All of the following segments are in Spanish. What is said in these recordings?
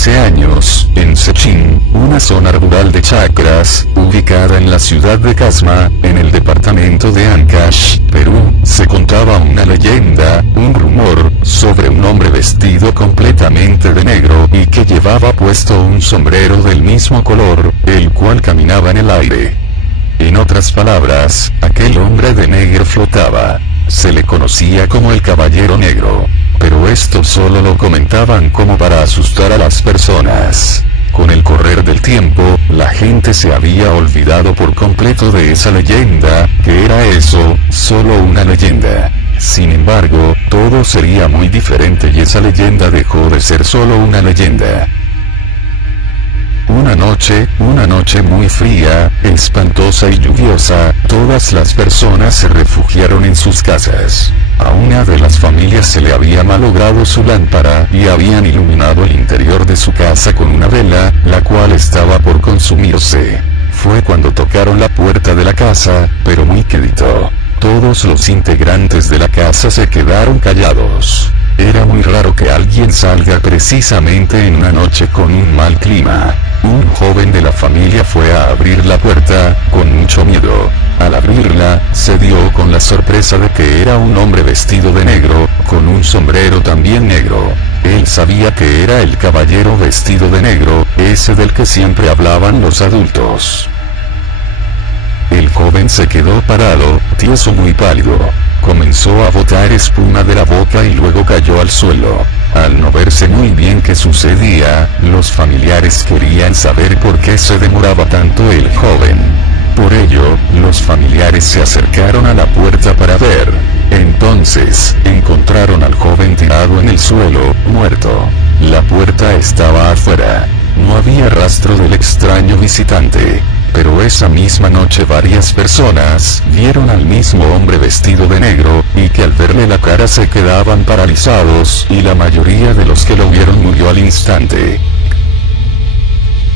Hace años, en Sechin, una zona rural de chacras, ubicada en la ciudad de Casma, en el departamento de Ancash, Perú, se contaba una leyenda, un rumor, sobre un hombre vestido completamente de negro y que llevaba puesto un sombrero del mismo color, el cual caminaba en el aire. En otras palabras, aquel hombre de negro flotaba. Se le conocía como el Caballero Negro. Pero esto solo lo comentaban como para asustar a las personas. Con el correr del tiempo, la gente se había olvidado por completo de esa leyenda, que era eso, solo una leyenda. Sin embargo, todo sería muy diferente y esa leyenda dejó de ser solo una leyenda. Una noche muy fría, espantosa y lluviosa, todas las personas se refugiaron en sus casas. A una de las familias se le había malogrado su lámpara y habían iluminado el interior de su casa con una vela, la cual estaba por consumirse. Fue cuando tocaron la puerta de la casa, pero muy quedito. Todos los integrantes de la casa se quedaron callados. Era muy raro que alguien salga precisamente en una noche con un mal clima. Un joven de la familia fue a abrir la puerta, con mucho miedo. Al abrirla, se dio con la sorpresa de que era un hombre vestido de negro, con un sombrero también negro. Él sabía que era el caballero vestido de negro, ese del que siempre hablaban los adultos. El joven se quedó parado, tieso, muy pálido. Comenzó a botar espuma de la boca y luego cayó al suelo. Al no verse muy bien qué sucedía, los familiares querían saber por qué se demoraba tanto el joven. Por ello, los familiares se acercaron a la puerta para ver. Entonces, encontraron al joven tirado en el suelo, muerto. La puerta estaba afuera. No había rastro del extraño visitante. Pero esa misma noche varias personas vieron al mismo hombre vestido de negro, y que al verle la cara se quedaban paralizados, y la mayoría de los que lo vieron murió al instante.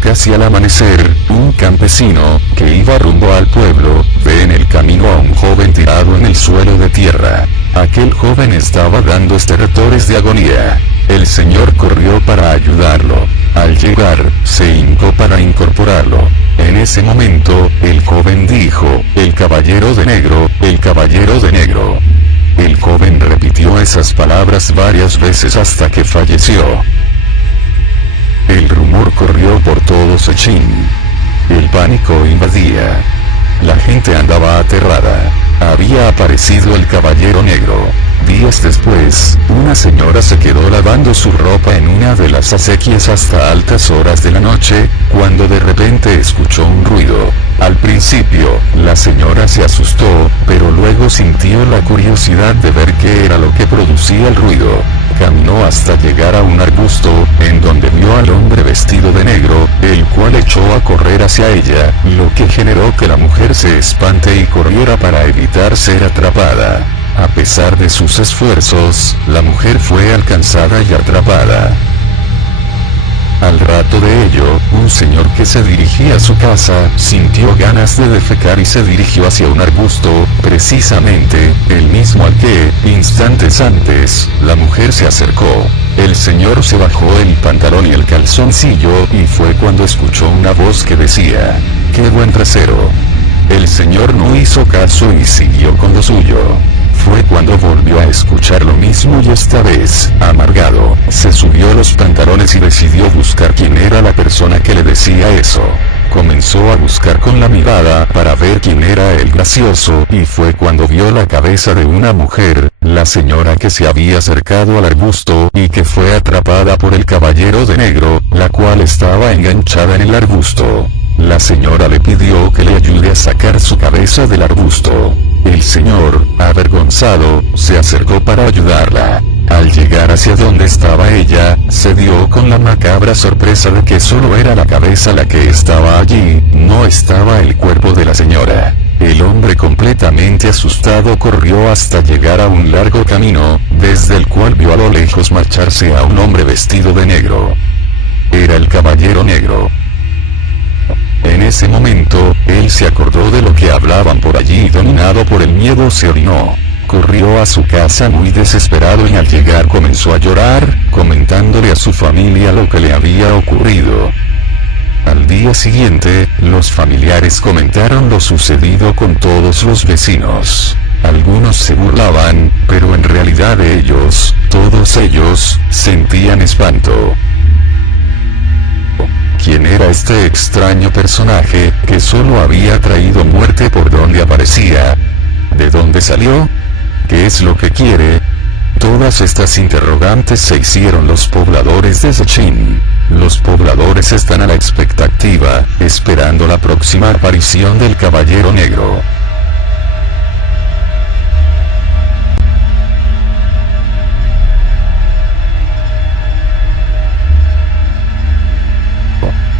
Casi al amanecer, un campesino, que iba rumbo al pueblo, ve en el camino a un joven tirado en el suelo de tierra. Aquel joven estaba dando estertores de agonía. El señor corrió para ayudarlo. Al llegar, se hincó para incorporarlo. En ese momento, el joven dijo: "El caballero de negro, el caballero de negro". El joven repitió esas palabras varias veces hasta que falleció. El rumor corrió por todo Sechin. El pánico invadía. La gente andaba aterrada. Había aparecido el caballero negro. Días después, una señora se quedó lavando su ropa en una de las acequias hasta altas horas de la noche, cuando de repente escuchó un ruido. Al principio, la señora se asustó, pero luego sintió la curiosidad de ver qué era lo que producía el ruido. Caminó hasta llegar a un arbusto, en donde vio al hombre vestido de negro, el cual echó a correr hacia ella, lo que generó que la mujer se espante y corriera para evitar ser atrapada. A pesar de sus esfuerzos, la mujer fue alcanzada y atrapada. Al rato de ello, un señor que se dirigía a su casa, sintió ganas de defecar y se dirigió hacia un arbusto, precisamente, el mismo al que, instantes antes, la mujer se acercó. El señor se bajó el pantalón y el calzoncillo, y fue cuando escuchó una voz que decía: "¡Qué buen trasero!". El señor no hizo caso y siguió con lo suyo. Fue cuando volvió a escuchar lo mismo y esta vez, amargado, se subió los pantalones y decidió buscar quién era la persona que le decía eso. Comenzó a buscar con la mirada para ver quién era el gracioso, y fue cuando vio la cabeza de una mujer, la señora que se había acercado al arbusto y que fue atrapada por el caballero de negro, la cual estaba enganchada en el arbusto. La señora le pidió que le ayude a sacar su cabeza del arbusto. El señor, avergonzado, se acercó para ayudarla. Al llegar hacia donde estaba ella, se dio con la macabra sorpresa de que solo era la cabeza la que estaba allí, no estaba el cuerpo de la señora. El hombre, completamente asustado, corrió hasta llegar a un largo camino, desde el cual vio a lo lejos marcharse a un hombre vestido de negro. Era el caballero negro. En ese momento, él se acordó de lo que hablaban por allí y dominado por el miedo se orinó. Corrió a su casa muy desesperado y al llegar comenzó a llorar, comentándole a su familia lo que le había ocurrido. Al día siguiente, los familiares comentaron lo sucedido con todos los vecinos. Algunos se burlaban, pero en realidad todos ellos, sentían espanto. ¿Quién era este extraño personaje, que solo había traído muerte por donde aparecía? ¿De dónde salió? ¿Qué es lo que quiere? Todas estas interrogantes se hicieron los pobladores de Sechin. Los pobladores están a la expectativa, esperando la próxima aparición del Caballero Negro.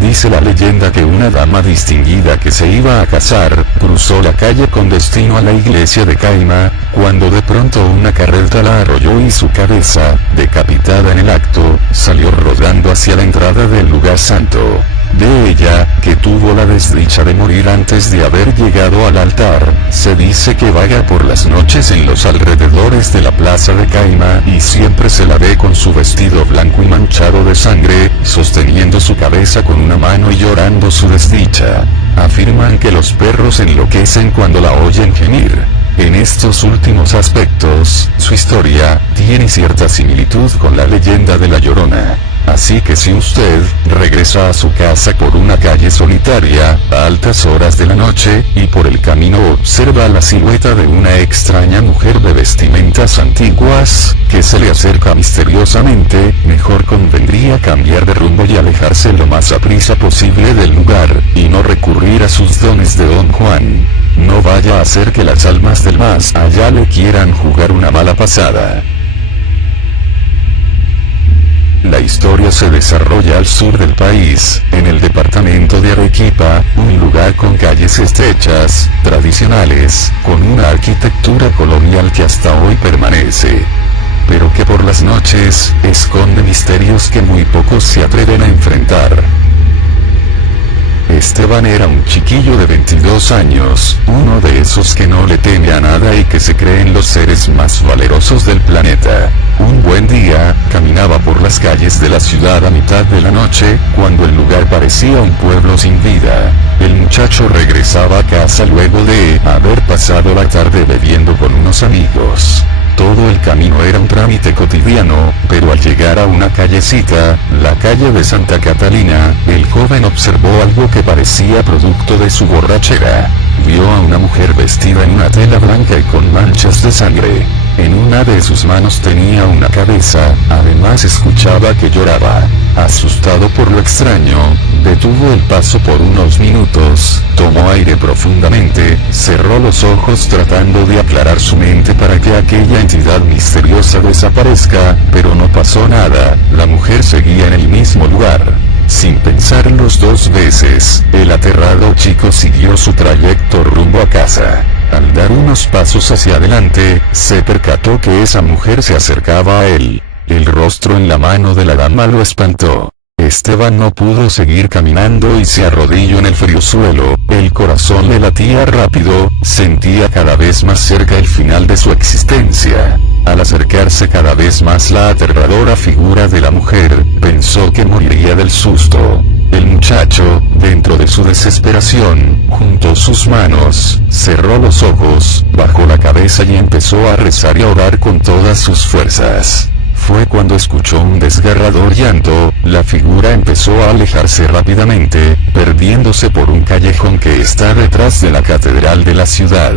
Dice la leyenda que una dama distinguida que se iba a casar, cruzó la calle con destino a la iglesia de Caima, cuando de pronto una carreta la arrolló y su cabeza, decapitada en el acto, salió rodando hacia la entrada del lugar santo. De ella, que tuvo la desdicha de morir antes de haber llegado al altar, se dice que vaga por las noches en los alrededores de la plaza de Caima y siempre se la ve con su vestido blanco y manchado de sangre, sosteniendo su cabeza con una mano y llorando su desdicha. Afirman que los perros enloquecen cuando la oyen gemir. En estos últimos aspectos, su historia tiene cierta similitud con la leyenda de La Llorona. Así que si usted regresa a su casa por una calle solitaria, a altas horas de la noche, y por el camino observa la silueta de una extraña mujer de vestimentas antiguas, que se le acerca misteriosamente, mejor convendría cambiar de rumbo y alejarse lo más aprisa posible del lugar, y no recurrir a sus dones de Don Juan. No vaya a hacer que las almas del más allá le quieran jugar una mala pasada. La historia se desarrolla al sur del país, en el departamento de Arequipa, un lugar con calles estrechas, tradicionales, con una arquitectura colonial que hasta hoy permanece, pero que por las noches, esconde misterios que muy pocos se atreven a enfrentar. Esteban era un chiquillo de 22 años, uno de esos que no le teme a nada y que se creen los seres más valerosos del planeta. Un buen día, caminaba por las calles de la ciudad a mitad de la noche, cuando el lugar parecía un pueblo sin vida. El muchacho regresaba a casa luego de haber pasado la tarde bebiendo con unos amigos. Todo el camino era un trámite cotidiano, pero al llegar a una callecita, la calle de Santa Catalina, el joven observó algo que parecía producto de su borrachera. Vio a una mujer vestida en una tela blanca y con manchas de sangre. En una de sus manos tenía una cabeza, además escuchaba que lloraba. Asustado por lo extraño, detuvo el paso por unos minutos, tomó aire profundamente, cerró los ojos tratando de aclarar su mente para que aquella entidad misteriosa desaparezca, pero no pasó nada, la mujer seguía en el mismo lugar. Sin pensarlos dos veces, el aterrado chico siguió su trayecto rumbo a casa. Al dar unos pasos hacia adelante, se percató que esa mujer se acercaba a él. El rostro en la mano de la dama lo espantó. Esteban no pudo seguir caminando y se arrodilló en el frío suelo, el corazón le latía rápido, sentía cada vez más cerca el final de su existencia. Al acercarse cada vez más la aterradora figura de la mujer, pensó que moriría del susto. El muchacho, dentro de su desesperación, juntó sus manos, cerró los ojos, bajó la cabeza y empezó a rezar y a orar con todas sus fuerzas. Fue cuando escuchó un desgarrador llanto, la figura empezó a alejarse rápidamente, perdiéndose por un callejón que está detrás de la catedral de la ciudad.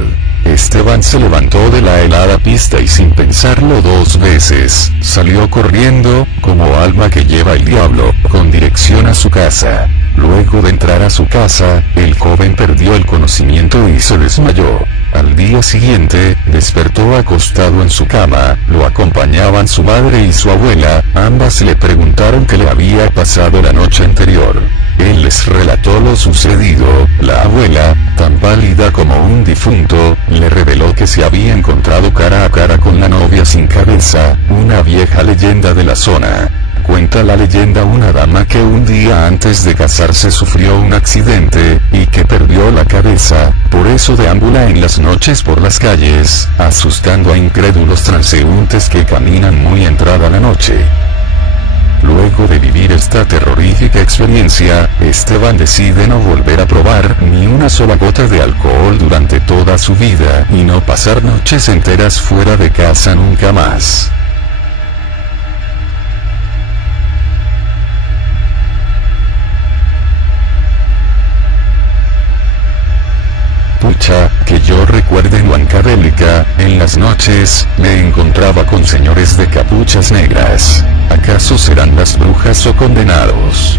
Esteban se levantó de la helada pista y sin pensarlo dos veces, salió corriendo, como alma que lleva el diablo, con dirección a su casa. Luego de entrar a su casa, el joven perdió el conocimiento y se desmayó. Al día siguiente, despertó acostado en su cama, lo acompañaban su madre y su abuela, ambas le preguntaron qué le había pasado la noche anterior. Él les relató lo sucedido. La abuela, tan pálida como un difunto, le reveló que se había encontrado cara a cara con la novia sin cabeza, una vieja leyenda de la zona. Cuenta la leyenda una dama que un día antes de casarse sufrió un accidente, y que perdió la cabeza, por eso deambula en las noches por las calles, asustando a incrédulos transeúntes que caminan muy entrada la noche. Luego esta terrorífica experiencia, Esteban decide no volver a probar ni una sola gota de alcohol durante toda su vida y no pasar noches enteras fuera de casa nunca más. Pucha, que yo recuerde en Huancavelica, en las noches, me encontraba con señores de capuchas negras. ¿Acaso serán las brujas o condenados?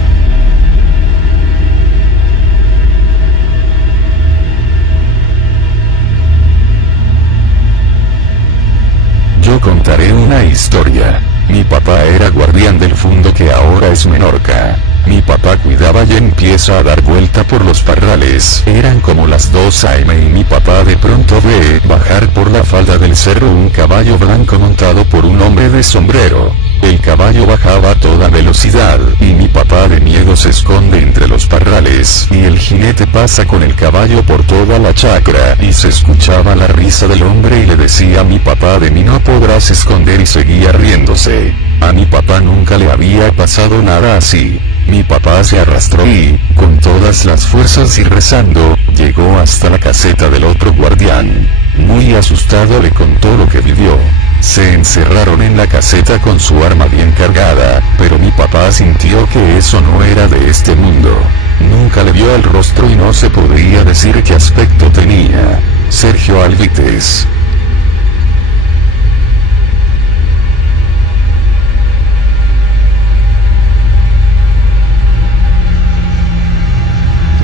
Yo contaré una historia. Mi papá era guardián del fundo que ahora es Menorca. Mi papá cuidaba y empieza a dar vuelta por los parrales. Eran como las 2 a.m. y mi papá de pronto ve bajar por la falda del cerro un caballo blanco montado por un hombre de sombrero. El caballo bajaba a toda velocidad, y mi papá de miedo se esconde entre los parrales, y el jinete pasa con el caballo por toda la chacra, y se escuchaba la risa del hombre y le decía a mi papá de mí no podrás esconder y seguía riéndose. A mi papá nunca le había pasado nada así. Mi papá se arrastró y, con todas las fuerzas y rezando, llegó hasta la caseta del otro guardián. Muy asustado le contó lo que vivió. Se encerraron en la caseta con su arma bien cargada, pero mi papá sintió que eso no era de este mundo. Nunca le vio el rostro y no se podría decir qué aspecto tenía. Sergio Alvites.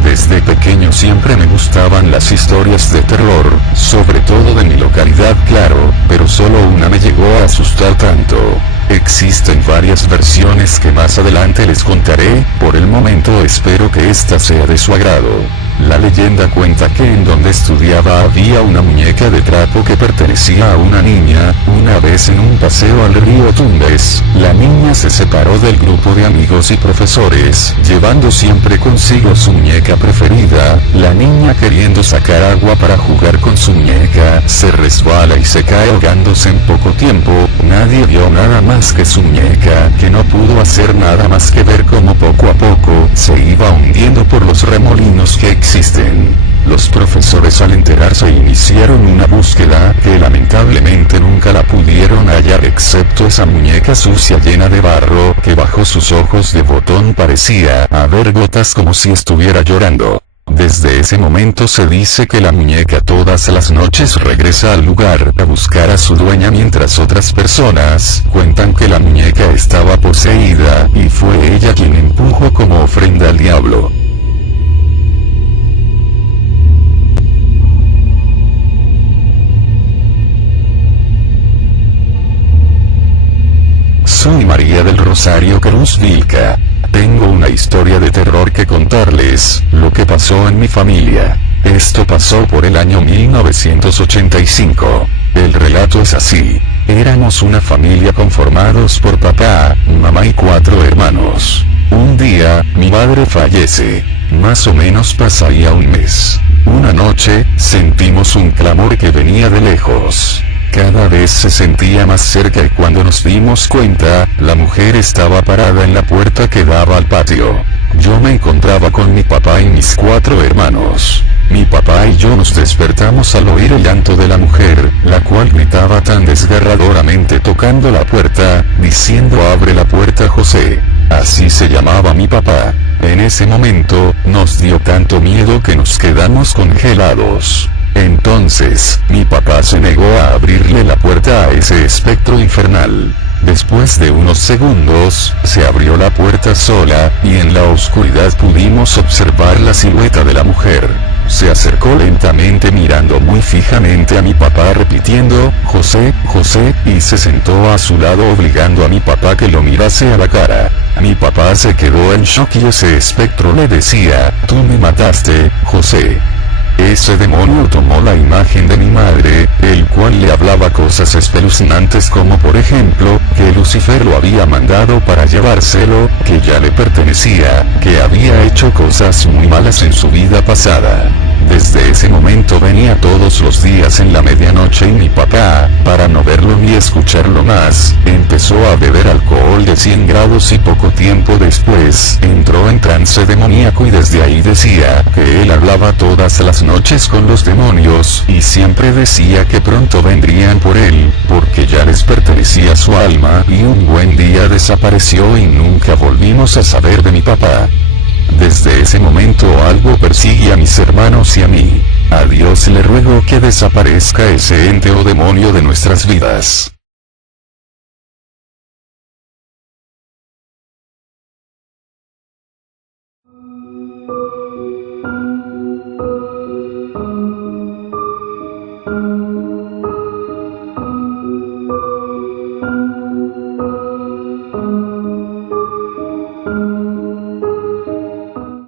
Desde pequeño siempre me gustaban las historias de terror, sobre todo de mi localidad claro, pero solo una me llegó a asustar tanto. Existen varias versiones que más adelante les contaré, por el momento espero que esta sea de su agrado. La leyenda cuenta que en donde estudiaba había una muñeca de trapo que pertenecía a una niña. Una vez en un paseo al río Tumbes, la niña se separó del grupo de amigos y profesores, llevando siempre consigo su muñeca preferida. La niña, queriendo sacar agua para jugar con su muñeca, se resbala y se cae ahogándose en poco tiempo. Nadie vio nada más que su muñeca, que no pudo hacer nada más que ver cómo poco a poco se iba hundiendo por los remolinos que existen. Los profesores, al enterarse, iniciaron una búsqueda que lamentablemente nunca la pudieron hallar, excepto esa muñeca sucia llena de barro que bajo sus ojos de botón parecía haber gotas como si estuviera llorando. Desde ese momento se dice que la muñeca todas las noches regresa al lugar a buscar a su dueña, mientras otras personas cuentan que la muñeca estaba poseída y fue ella quien empujó como ofrenda al diablo. Soy María del Rosario Cruz Vilca. Tengo una historia de terror que contarles, lo que pasó en mi familia. Esto pasó por el año 1985. El relato es así. Éramos una familia conformados por papá, mamá y 4 hermanos. Un día, mi madre fallece. Más o menos pasaría un mes. Una noche, sentimos un clamor que venía de lejos. Cada vez se sentía más cerca y cuando nos dimos cuenta, la mujer estaba parada en la puerta que daba al patio. Yo me encontraba con mi papá y mis 4 hermanos. Mi papá y yo nos despertamos al oír el llanto de la mujer, la cual gritaba tan desgarradoramente tocando la puerta, diciendo abre la puerta José. Así se llamaba mi papá. En ese momento, nos dio tanto miedo que nos quedamos congelados. Entonces, mi papá se negó a abrirle la puerta a ese espectro infernal. Después de unos segundos, se abrió la puerta sola, y en la oscuridad pudimos observar la silueta de la mujer. Se acercó lentamente mirando muy fijamente a mi papá repitiendo, José, José, y se sentó a su lado obligando a mi papá que lo mirase a la cara. Mi papá se quedó en shock y ese espectro le decía, tú me mataste, José. Ese demonio tomó la imagen de mi madre, el cual le hablaba cosas espeluznantes como por ejemplo, que Lucifer lo había mandado para llevárselo, que ya le pertenecía, que había hecho cosas muy malas en su vida pasada. Desde ese momento venía todos los días en la medianoche y mi papá, para no verlo ni escucharlo más, empezó a beber alcohol de 100 grados y poco tiempo después, entró en trance demoníaco y desde ahí decía que él hablaba todas las noches con los demonios y siempre decía que pronto vendrían por él, porque ya les pertenecía su alma y un buen día desapareció y nunca volvimos a saber de mi papá. Desde ese momento algo persigue a mis hermanos y a mí. A Dios le ruego que desaparezca ese ente o demonio de nuestras vidas.